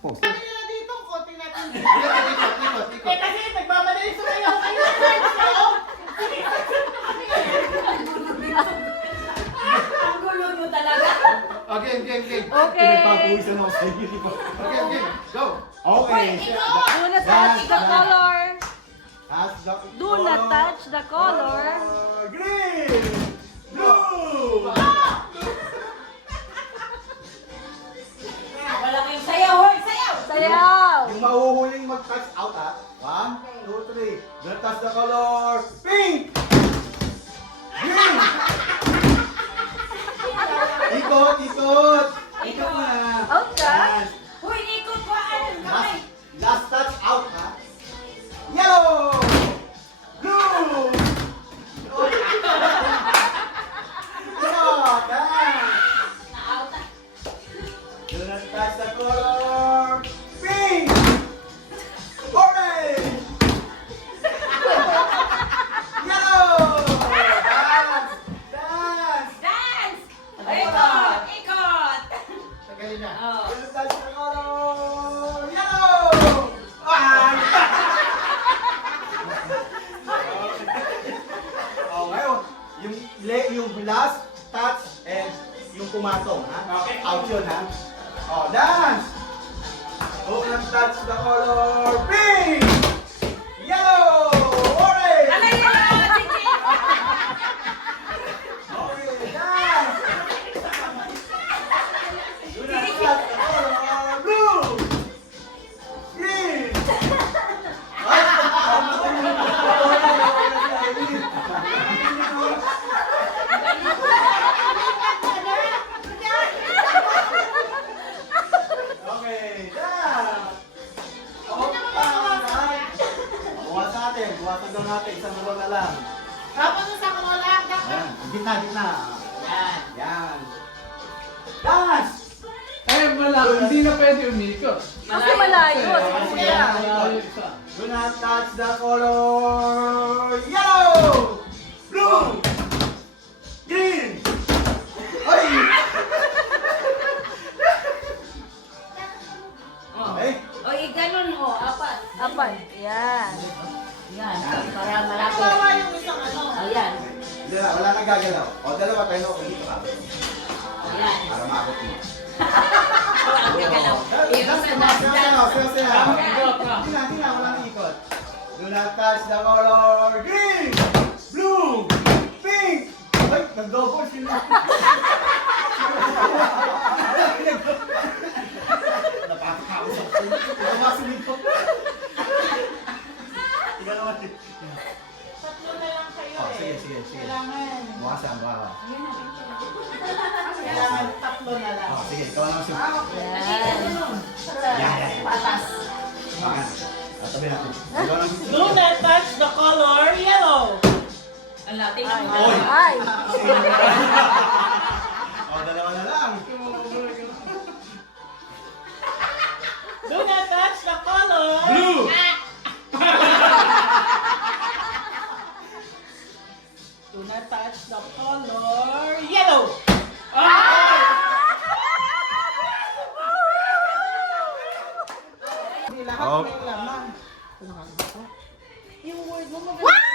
Post. Sabi nila dito, konti natin. Ikot. Kasi nagmamadali sumayaw kayo. Ang gulo mo talaga. Game. Okay. Pinagpapawisan ako sa inyo. Game. Go. Okay. Do not touch the color. Do not color. touch the color. Green. Blue. Wala kayong sayaw, hoy! Sayaw! Sayaw. Yung mahuhuling mag-touch out ha. 1, 2, 3. Don't touch the color. Pink. Green. Ikot. Ikot mo na. Out ka? Yan. Hoy, ikot ko! Anong kamay? Last touch out ha. Yellow. Blue. Ikot. Yan. Na-out ah. Do not touch the color. Pink. Orange. Yellow. Dance. Dance! Ikot! Ikot! Tagalin na. Oh. Do not touch the color. Yellow. Ah. Oh, ngayon, yung last touch and yung pumatong, ha? Okay. Out yun, ha? Oh, dance! Do not touch the color pink! Yellow! Orange! Alay yun! Chichi! Okay, dance! Do not touch the color blue! Green! Okay, dance! Buwasan daw natin, isang buwan na lang. Tapos sa karola, dapat. Ayan, gitna. Yan. Yan. Dance! Hindi na pwede umikot. Kasi malayo. Sige. Malayo isa. Do not touch the color yellow! Blue! Green! Ay! Oh. Okay? O, ganun o. Apat. Apan. Yan. Yan. Para malapit. Kawawa yung isang ano. Ayan. Hindi na, wala nang gagalaw. O, dalawa tayo na dito ka. Ayan. Para maabot mo. Ang gagalaw. Yung sa dance. Hindi na, wala nang ikot. Do not touch the color green! Blue! Pink! Ay, nag-double sila. Napasok ako sa napasok ko. Ikaw naman. Tatlo na lang kayo Oh, eh. sige. Kailangan. Mukha siya, mukha. Kailangan tatlo na lang. Oh, sige, ikaw naman siya. Yan. Yan. Patas. Ayan. Tabi natin. Ikaw naman siya. Do not touch the color yellow. Ang lating. Oy! Ay. Oh, dalawa na lang. Do not touch the color. Blue! Do not touch the color yellow. Hindi lahat Oh. may laman. Yung word mo maganda. Wow!